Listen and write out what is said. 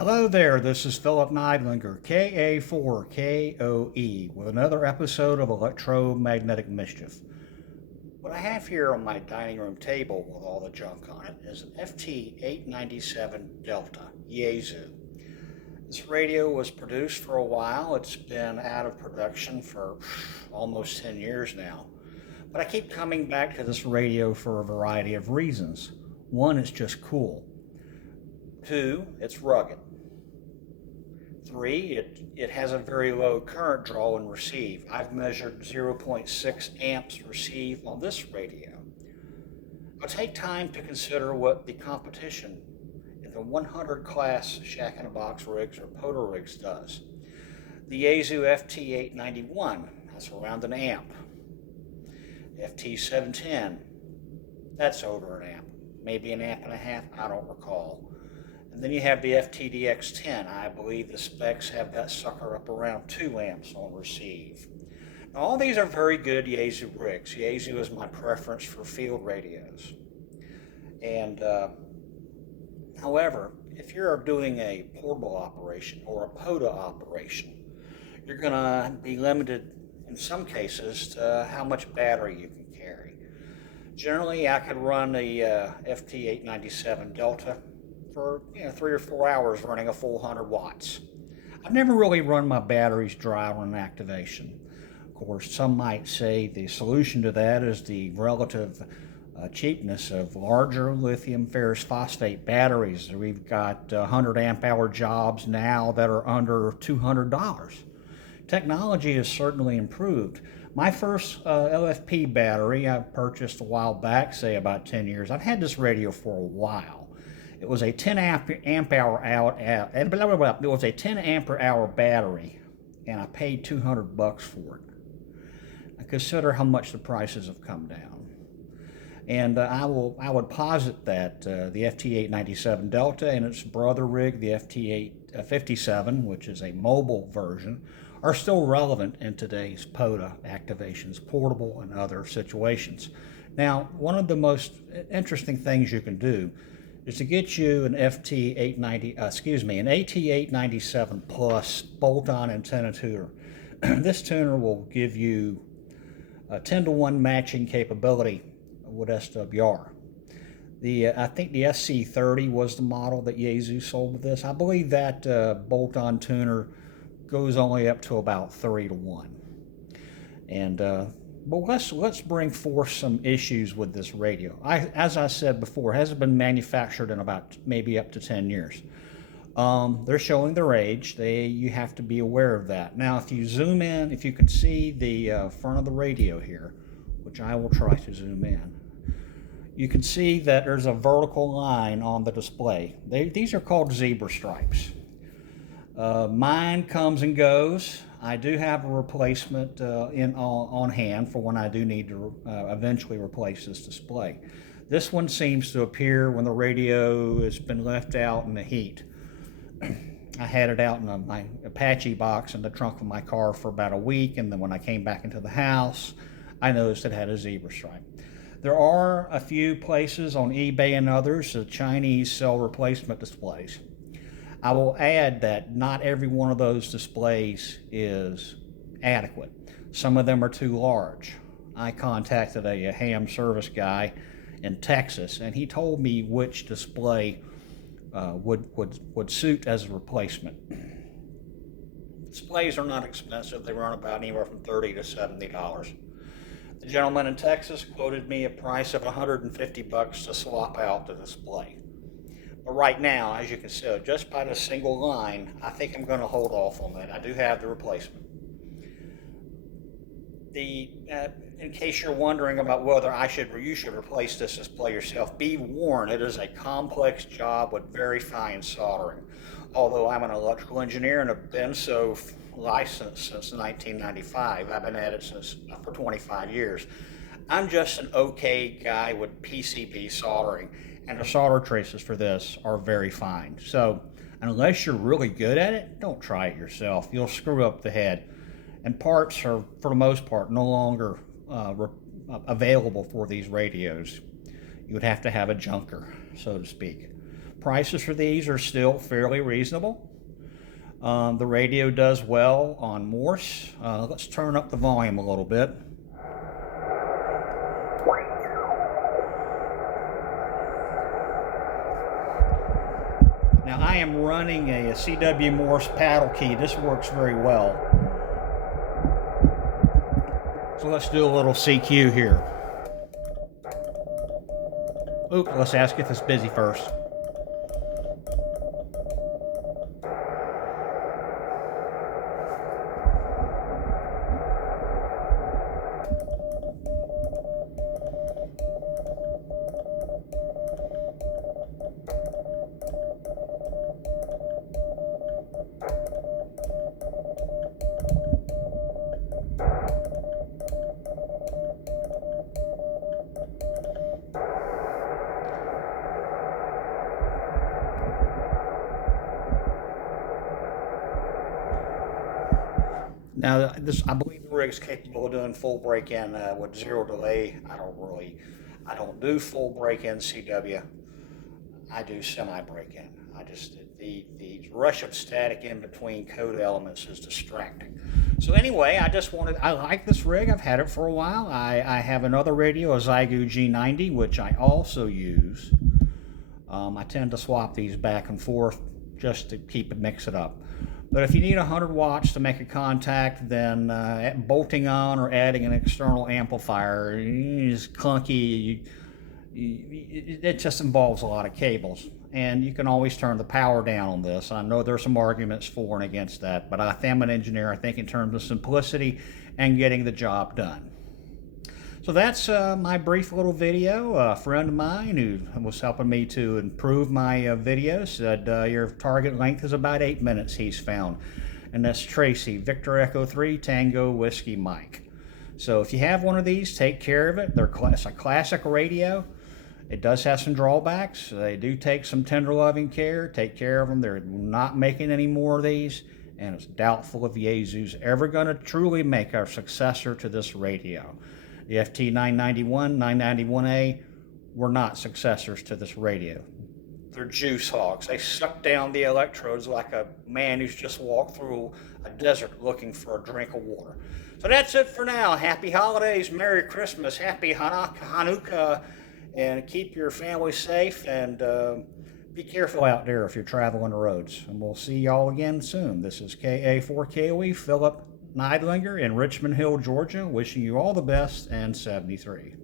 Hello there, this is Philip Neidlinger, KA4KOE, with another episode of Electromagnetic Mischief. What I have here on my dining room table with all the junk on it is an FT-897 Delta, Yaesu. This radio was produced for a while. It's been out of production for almost 10 years now. But I keep coming back to this radio for a variety of reasons. One, it's just cool. Two, it's rugged. Three, it has a very low current draw and receive. I've measured 0.6 amps receive on this radio. I'll take time to consider what the competition in the 100 class shack-in-a-box rigs or POTA rigs does. The Yaesu FT-891 has around an amp. The FT-710, that's over an amp, maybe an amp and a half, I don't recall. And then you have the FTDX10. I believe the specs have that sucker up around 2 amps on receive. Now, all these are very good Yaesu rigs. Yaesu is my preference for field radios. And however, if you're doing a portable operation or a POTA operation, you're going to be limited in some cases to how much battery you can carry. Generally, I could run the FT-897 Delta for 3 or 4 hours running a full 100 watts. I've never really run my batteries dry on an activation. Of course, some might say the solution to that is the relative cheapness of larger lithium ferrous phosphate batteries. We've got 100 amp hour jobs now that are under $200. Technology has certainly improved. My first LFP battery I purchased a while back, say about 10 years. I've had this radio for a while. It was a 10 amp hour it was a 10 ampere hour battery, and I paid $200 for it. I consider how much the prices have come down, and I would posit that the FT-897 Delta and its brother rig, the FT-857, which is a mobile version, are still relevant in today's POTA activations, portable and other situations. Now, one of the most interesting things you can do is to get you an an AT-897 Plus bolt-on antenna tuner. This tuner will give you a 10-to-1 matching capability with SWR. I think the SC30 was the model that Yaesu sold with this. I believe that bolt-on tuner goes only up to about 3-to-1. And but let's bring forth some issues with this radio. As I said before, it hasn't been manufactured in about maybe up to 10 years. They're showing their age. You have to be aware of that. Now, if you zoom in, if you can see the front of the radio here, which I will try to zoom in, you can see that there's a vertical line on the display. These are called zebra stripes. Mine comes and goes. I do have a replacement on hand for when I do need to eventually replace this display. This one seems to appear when the radio has been left out in the heat. I had it out in my Apache box in the trunk of my car for about a week, and then when I came back into the house, I noticed it had a zebra stripe. There are a few places on eBay and others, the Chinese sell replacement displays. I will add that not every one of those displays is adequate. Some of them are too large. I contacted a ham service guy in Texas, and he told me which display would suit as a replacement. Displays are not expensive. They run about anywhere from $30 to $70. The gentleman in Texas quoted me a price of $150 to swap out the display. But right now, as you can see, just by the single line, I think I'm going to hold off on that. I do have the replacement. In case you're wondering about whether you should replace this display yourself, be warned, it is a complex job with very fine soldering. Although I'm an electrical engineer and have been so licensed since 1995, I've been at it for 25 years. I'm just an okay guy with PCB soldering. And the solder traces for this are very fine. So unless you're really good at it, don't try it yourself. You'll screw up the head. And parts are, for the most part, no longer available for these radios. You would have to have a junker, so to speak. Prices for these are still fairly reasonable. The radio does well on Morse. Let's turn up the volume a little bit. Now I am running a CW Morse paddle key. This works very well. So let's do a little CQ here. Oop, let's ask if it's busy first. Now, I believe the rig is capable of doing full break-in with zero delay. I don't do full break-in CW. I do semi-break-in. The rush of static in between code elements is distracting. So anyway, I like this rig. I've had it for a while. I have another radio, a Zygo G90, which I also use. I tend to swap these back and forth just to mix it up. But if you need 100 watts to make a contact, then bolting on or adding an external amplifier is clunky. It just involves a lot of cables. And you can always turn the power down on this. I know there's some arguments for and against that, but I'm an engineer. I think in terms of simplicity and getting the job done. So that's my brief little video. A friend of mine who was helping me to improve my videos said your target length is about 8 minutes, he's found. And that's Tracy, Victor Echo 3, Tango Whiskey Mike. So if you have one of these, take care of it. It's a classic radio. It does have some drawbacks. They do take some tender loving care. Take care of them. They're not making any more of these. And it's doubtful if Yaesu's ever going to truly make our successor to this radio. The FT-991, 991A were not successors to this radio. They're juice hogs. They suck down the electrodes like a man who's just walked through a desert looking for a drink of water. So that's it for now. Happy holidays, Merry Christmas, Happy Hanukkah, and keep your family safe, and be careful out there if you're traveling the roads. And we'll see y'all again soon. This is KA4KOE, Philip Neidlinger in Richmond Hill, Georgia, wishing you all the best, and 73.